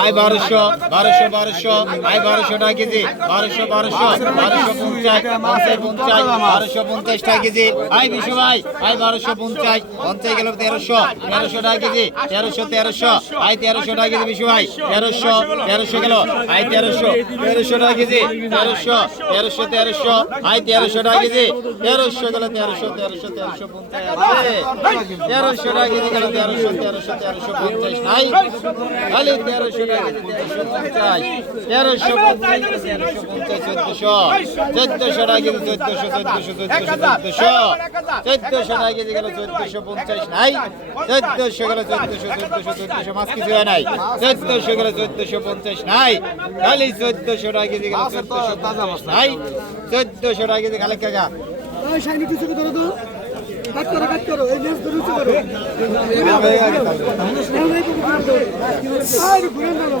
আয় বারোশো বারোশো বারোশো, আয় বারোশো টাকা কেজি, বারোশো বারোশো বারোশো পঞ্চাশ পঞ্চাশ বারোশো পঞ্চাশ টাকা কেজি। আয় বিশু ভাই, আয় বারোশো পঞ্চাশ পঞ্চাশ গেল তেরোশো তেরোশো টাকা কেজি, তেরোশো তেরোশো, আয় তেরোশো টাকা কেজি বিশু ভাই, তেরোশো তেরোশো গেল, আয় তেরোশো তেরোশো টাকা কেজি, তেরোশো তেরোশো তেরোশো, আয় তেরোশো টাকা কেজি, তেরোশো গেল তেরোশো তেরোশো তেরোশো পঞ্চাশ তেরোশো টাকা কেজি গেল তেরোশো তেরোশো তেরোশো পঞ্চাশ নাই তেরোশো তেরোশো চোদ্দশো চোদ্দশো টাকা কেজি চোদ্দশো চোদ্দশো চোদ্দশো চোদ্দশো টাকা কেজি গেল চোদ্দশো পঞ্চাশ নাই চোদ্দশো গেল চোদ্দশো চোদ্দশো চোদ্দশো মাছ কিছু হয় নাই চোদ্দশো গেল পঞ্চাশ নাই খালি চোদ্দশো টাকা কেজি গেল নাই চোদ্দশো টাকা কেজি খালি কাকা কিছু করো তো করো কাট করো করো Hayır, Brenda